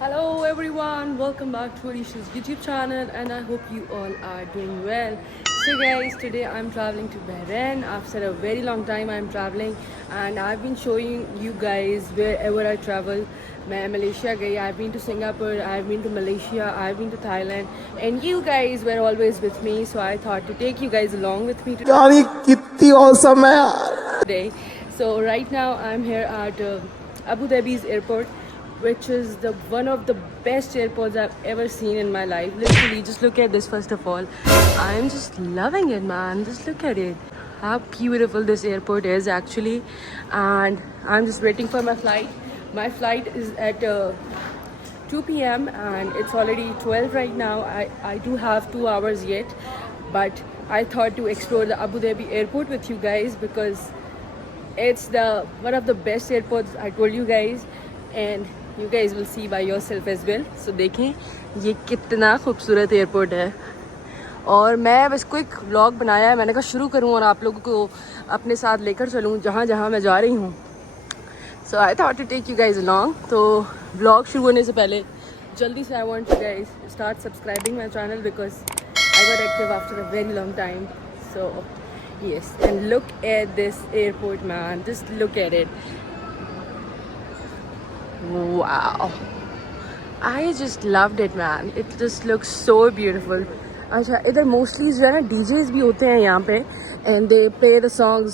Hello everyone, welcome back to Alicia's YouTube channel and I hope you all are doing well. So guys, today I'm traveling to Bahrain. After a very long time I'm traveling and I've been showing you guys wherever I travel. मैं Malaysia गई, I've been to Singapore, I've been to Malaysia, I've been to Thailand and you guys were always with me, so I thought to take you guys along with me today. So right now I'm here at Abu Dhabi's airport, which is the one of the best airports I've ever seen in my life. Literally, just look at this first of all. I'm just loving it, man. Just look at it. How beautiful this airport is actually. And I'm just waiting for my flight. My flight is at 2 p.m. and it's already 12 right now. I do have 2 hours yet, but I thought to explore the Abu Dhabi airport with you guys because it's the one of the best airports I told you guys, and you guys will see by yourself as well. So देखें ये कितना खूबसूरत airport है और मैं बस quick vlog बनाया है. मैंने कहा शुरू करूं और आप लोगों को अपने साथ लेकर चलूं जहां जहां मैं जा रही हूं. So I thought to take you guys along. तो व्लॉग शुरू होने से पहले जल्दी से I want you guys start subscribing my channel because I got active after a very long time. So yes, and look at this airport, man. Just look at it. Wow, I just loved it, man. It just looks so beautiful. अच्छा, इधर mostly जो है ना DJs भी होते हैं यहाँ पे and they play the songs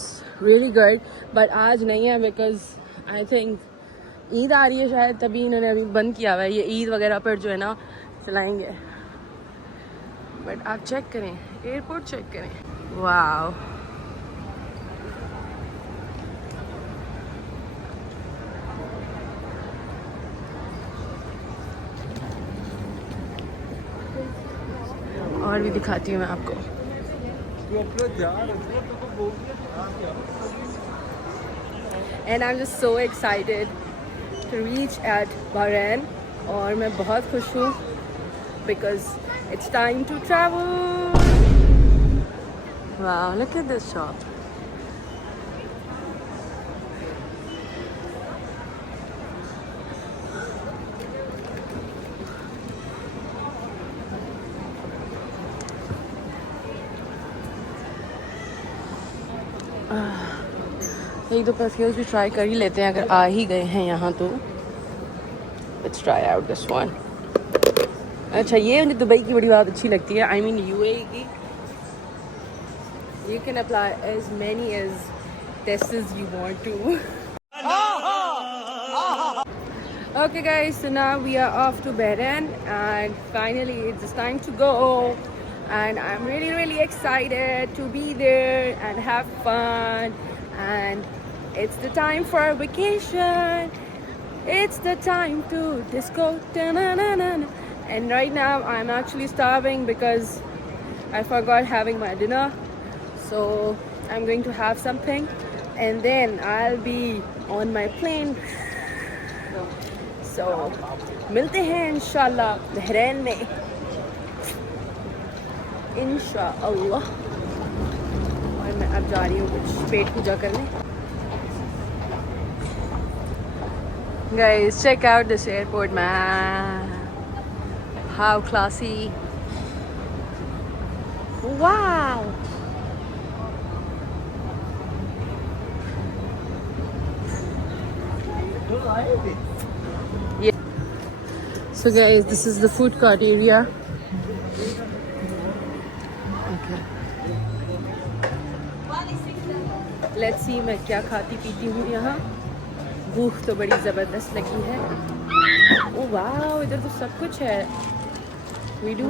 really good, but आज नहीं है because I think ईद आ रही है शायद, तभी इन्होंने अभी बंद किया हुआ है. ये ईद वगैरह पर जो है ना चलाएंगे. बट आप चेक करें, एयरपोर्ट चेक करें. वाओ, और भी दिखाती हूँ मैं आपको. And I'm just so excited to reach at Bahrain और मैं बहुत खुश हूँ because it's time to travel. Wow, look at this shop. एक दो परफ्यूम्स भी ट्राई कर ही लेते हैं अगर आ ही गए हैं यहाँ तो. Let's try out this one. अच्छा, ये मुझे दुबई की बड़ी बात अच्छी लगती है. आई मीन यूएई की. You can apply as many as tests you want to. Okay guys, so now we are off to Bahrain and finally it's time to go and I'm really excited to be there and have fun, and it's the time for a vacation. It's the time to disco. Da-na-na-na-na. And right now I'm actually starving because I forgot having my dinner, so I'm going to have something and then I'll be on my plane. So मिलते हैं इंशाल्लाह बहरैन में, इंशाअल्लाह. और मैं अब जा रही हूँ कुछ पेट पूजा करने. Guys, check out this airport, man. How classy. Wow. Yeah. So guys, this is the food court area. Okay. Let's see मैं क्या खाती पीती हूँ यहाँ. भूख तो बड़ी ज़बरदस्त लगी है. ओह वाह, इधर तो सब कुछ है. We do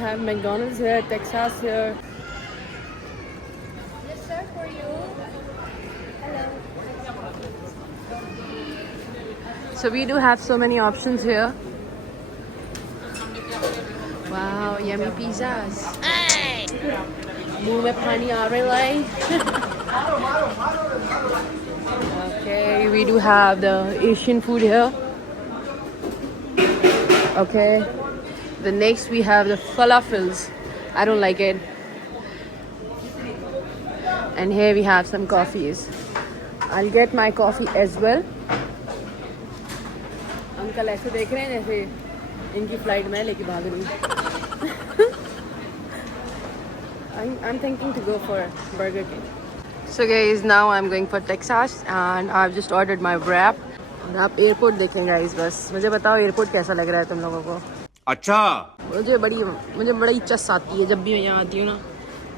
have McDonald's here, Texas here. Yes, sir, for you. Hello. So we do have so many options here. Wow, yummy pizzas. मुंह में पानी आ रहा है. Okay, we do have the Asian food here. Okay, the next we have the falafels. I don't like it. And here we have some coffees. I'll get my coffee as well. Uncle ऐसे देख रहे हैं जैसे इनकी flight में लेके भाग रही हूँ. I'm thinking to go for Burger King. So guys, now I'm going for Texas and I've just ordered my wrap. और आप एयरपोर्ट देखें guys बस. मुझे बताओ एयरपोर्ट कैसा लग रहा है तुम लोगों को? अच्छा. मुझे बड़ी चस आती है जब भी मैं यहाँ आती हूँ ना.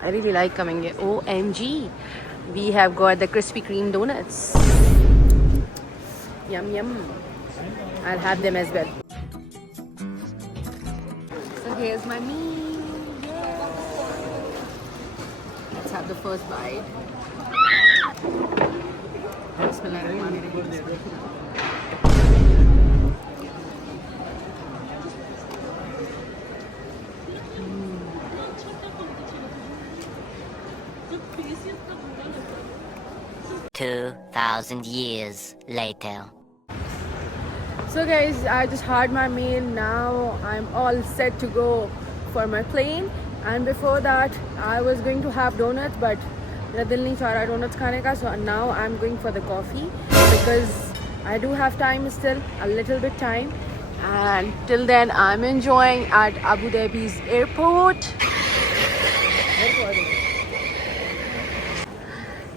I really like coming here. OMG, we have got the Krispy Kreme donuts. Yum yum. I'll have them as well. So here's my meal. Let's have the first bite. Bismillahirrahmanirrahim. $2,000 years later. So guys, I just had my meal. Now I'm all set to go for my plane. And before that, I was going to have donuts, but मेरा दिल नहीं चाह रहा donuts खाने का. So now I'm going for the coffee because I do have time still, a little bit time. And till then, I'm enjoying at Abu Dhabi's airport.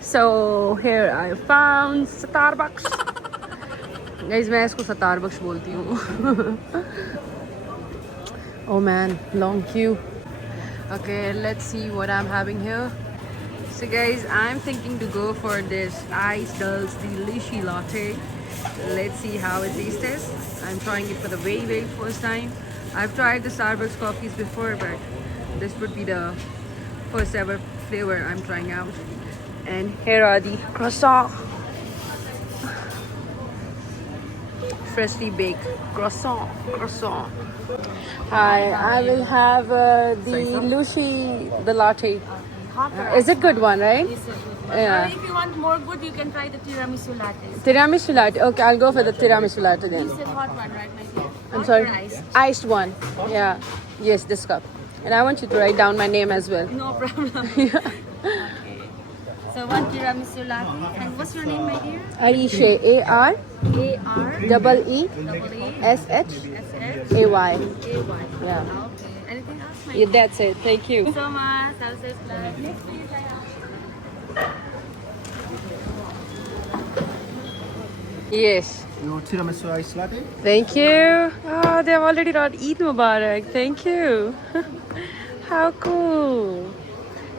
So here I found Starbucks. Guys, मैं इसको Starbucks बोलती हूँ. Oh man, long queue. Okay, let's see what I'm having here. So guys, I'm thinking to go for this Ice Dulce Delicious Latte. Let's see how it tastes. I'm trying it for the very first time. I've tried the Starbucks coffees before, but this would be the first ever flavor I'm trying out. And here are the croissant. Freshly baked croissant. Hi, I will have the Lucy, the latte. Is it good one, right? Yeah. If you want more good, you can try the tiramisu latte. Tiramisu latte. Okay, I'll go for the tiramisu latte then. It's a hot one, right, my dear? I'm Hot sorry. or iced? Iced one. Yeah. Yes, this cup. And I want you to write down my name as well. No problem. Yeah. Okay. So one tiramisu latte. And what's your name, my dear? Arisha. A-R AREESHAY. double A S H Yeah. A-Y. Okay. Anything else, my Yeah, that's it. Thank you. Thank you so much. Have a safe flight. Next, please. Yes. Your tiramisu ice latte. Thank you. Oh, they have already got Eid Mubarak. Thank you. How cool.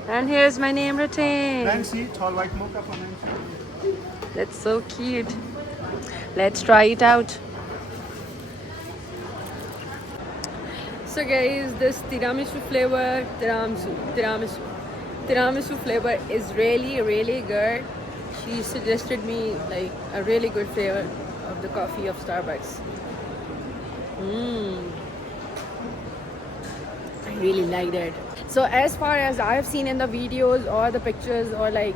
And here's my name written. Fancy tall white mocha for Nancy. That's so cute. Let's try it out. So guys, this tiramisu flavor is really good. She suggested me like a really good flavor of the coffee of Starbucks. I really liked it. So as far as I've seen in the videos or the pictures or like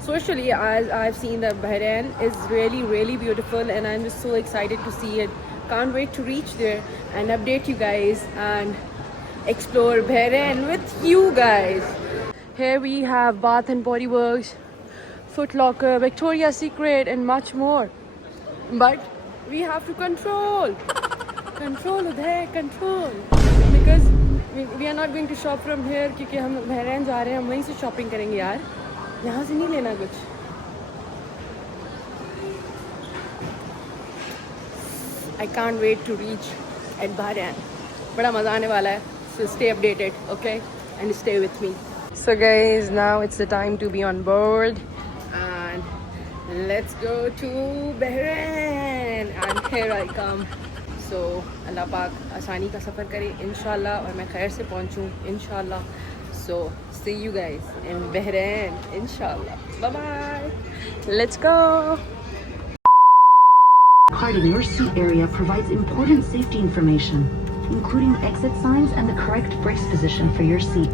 socially, as I've seen, that Bahrain is really beautiful, and I'm just so excited to see it. Can't wait to reach there and update you guys and explore Bahrain with you guys. Here we have Bath and Body Works, Foot Locker, Victoria's Secret, and much more. But we have to control Uday, control, because we are not going to shop from here क्योंकि हम बहरैन जा रहे हैं, हम वहीं से shopping करेंगे यार, यहाँ से नहीं लेना कुछ. I can't wait to reach at Bahrain. बड़ा मज़ा आने वाला है. So stay updated, okay? And stay with me. So guys, now it's the time to be on board. And let's go to Bahrain. And here I come. So अल्लाह पाक आसानी का सफ़र करे इंशाल्लाह, और मैं खैर से पहुंचूं इंशाल्लाह. So see you guys in Bahrain inshallah. Bye bye. Let's go. Card in your seat area provides important safety information, including exit signs and the correct brace position for your seat.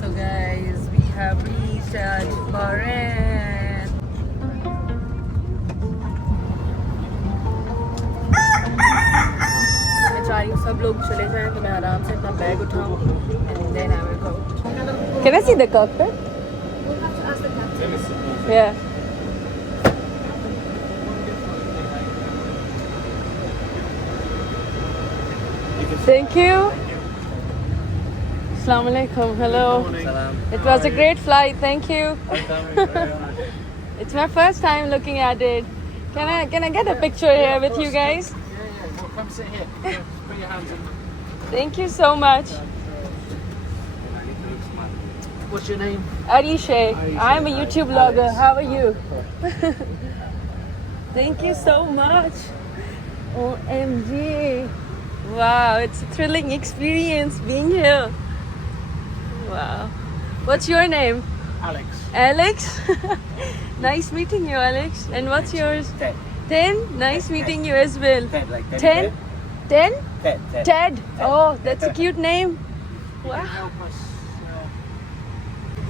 So guys, we have reached at Bahrain. मैं चाह रही हूँ सब लोग चले जाएं तो मैं आराम से अपना bag उठाऊँ and then I will go. Can I see the cockpit? We'll have to ask the captain. Yeah. Thank you. Assalamu alaikum. Hello. It was a great flight. Thank you. It's my first time looking at it. Can I get a picture here with you guys? Well, come sit here. Put your hands in. Thank you so much. What's your name? Arisha. I'm a YouTube vlogger. How are you? Thank you so much. OMG. Wow, it's a thrilling experience being here. Wow. What's your name? Alex. Alex? Nice meeting you, Alex. And what's yours? Ted. 10? Nice meeting you as well. Ted, like 10? 10? Ted. Ted. Oh, that's a cute name. Wow. Help us.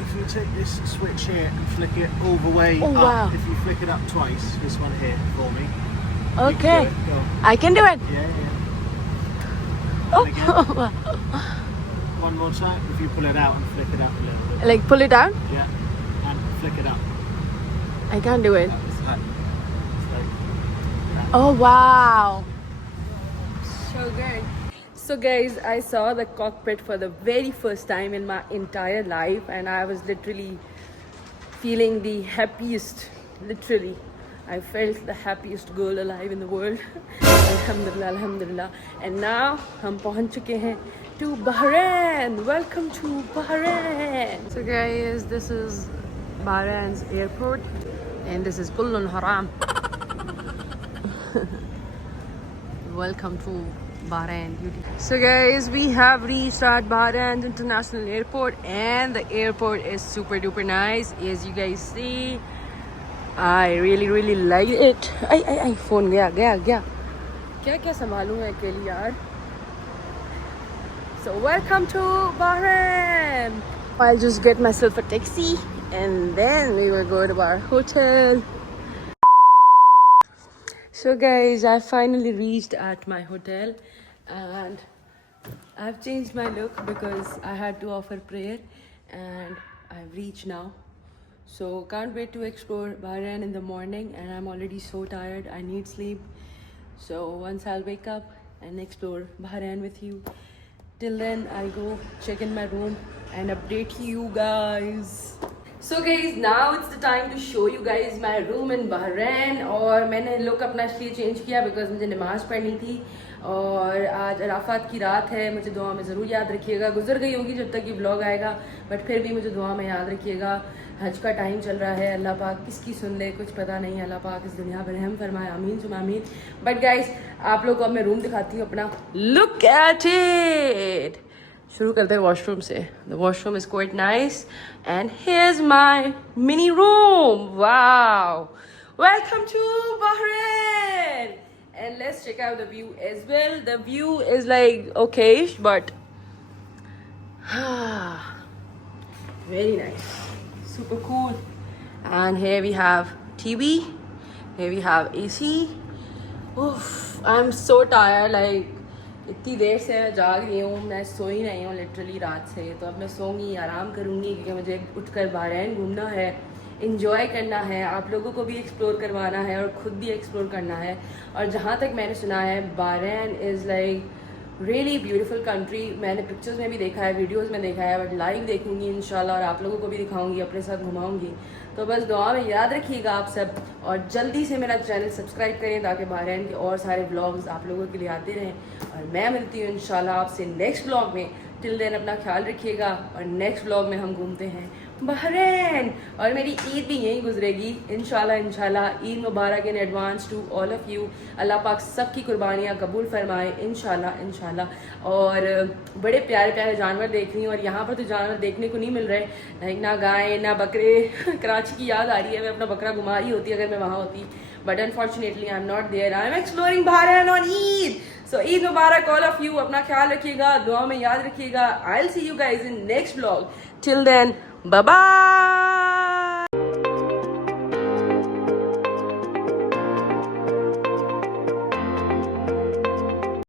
If you take this switch here and flick it all the way Oh, up, wow. if you flick it up twice, this one here for me. Okay. You can do it. Go. I can do it. Yeah. Oh. One more time. If you pull it out and flick it up a little bit. Like pull it down? Yeah. And flick it up. I can't do it. It's like, Oh wow. So good. So guys, I saw the cockpit for the very first time in my entire life and I was literally feeling the happiest. Literally. I felt the happiest girl alive in the world. Alhamdulillah, Alhamdulillah. And now hum pahunch chuke hain to Bahrain. Welcome to Bahrain. So guys, this is Bahrain's airport and this is Kullun Haram. Welcome to Bahrain. So guys, we have reached at Bahrain International Airport and the airport is super duper nice. As you guys see, I really like it. I phone gaya. क्या संभालूं मैं अकेली यार. So welcome to Bahrain. I'll just get myself a taxi and then we will go to our hotel. So guys, I finally reached at my hotel and I've changed my look because I had to offer prayer and I've reached now. So can't wait to explore Bahrain in the morning and I'm already so tired. I need sleep. So once I'll wake up and explore Bahrain with you. Till then, I'll go check in my room and update you guys. So guys, now it's the time to show you guys my room in Bahrain. और मैंने look अपना इसलिए change किया because मुझे नमाज पढ़नी थी और आज अराफात की रात है. मुझे दुआ में ज़रूर याद रखिएगा. गुजर गई होगी जब तक ये vlog आएगा, बट फिर भी मुझे दुआ में याद रखिएगा. हज का टाइम चल रहा है. अल्लाह पाक किसकी सुन ले कुछ पता नहीं. अल्लाह पाक इस दुनिया पर रहम फरमाए. आमीन सुम आमीन. बट गाइस, आप लोग को अब मैं रूम दिखाती हूँ अपना. Look at it. शुरू करते हैं वॉशरूम से. The washroom is quite nice and here's my mini room. Wow. Welcome to Bahrain. And let's check out the view as well. The view is like okay, but very nice. Super cool. And here we have TV. Here we have AC. Oof, I'm so tired. Like इतनी देर से मैं जाग रही हूँ. मैं सोई नहीं हूँ लिटरली रात से. तो अब मैं सोऊंगी, आराम करूँगी क्योंकि मुझे उठकर bahrain घूमना है, इंजॉय करना है, आप लोगों को भी एक्सप्लोर करवाना है और ख़ुद भी एक्सप्लोर करना है. और जहाँ तक मैंने सुना है bahrain is like really beautiful country. मैंने पिक्चर्स में भी देखा है, वीडियोस में देखा है, बट लाइव देखूंगी इंशाल्लाह और आप लोगों को भी दिखाऊंगी, अपने साथ घुमाऊंगी. तो बस दुआ में याद रखिएगा आप सब और जल्दी से मेरा चैनल सब्सक्राइब करें ताकि bahrain के और सारे व्लॉग्स आप लोगों के लिए आते रहें. और मैं मिलती हूँ इंशाल्लाह आपसे नेक्स्ट व्लॉग में. टिल देन अपना ख्याल रखिएगा और नेक्स्ट व्लॉग में हम घूमते हैं bahrain. और मेरी ईद भी यहीं गुजरेगी इंशाल्लाह. ईद मुबारक in advance to all of you. Allah पाक सबकी कुर्बानियाँ कबूल फरमाए इंशाल्लाह. और बड़े प्यारे प्यारे जानवर देख रही हूँ और यहाँ पर तो जानवर देखने को नहीं मिल रहे. लाइक ना गाय ना बकरे. कराची की याद आ रही है. मैं अपना बकरा घुमा रही होती अगर मैं वहाँ होती, but unfortunately I am not there. I am exploring bahrain on Eid. So Eid मुबारक ऑल ऑफ यू. अपना ख्याल रखिएगा, दुआ में याद रखिएगा. I will see you guys in next vlog. Till then, bye bye.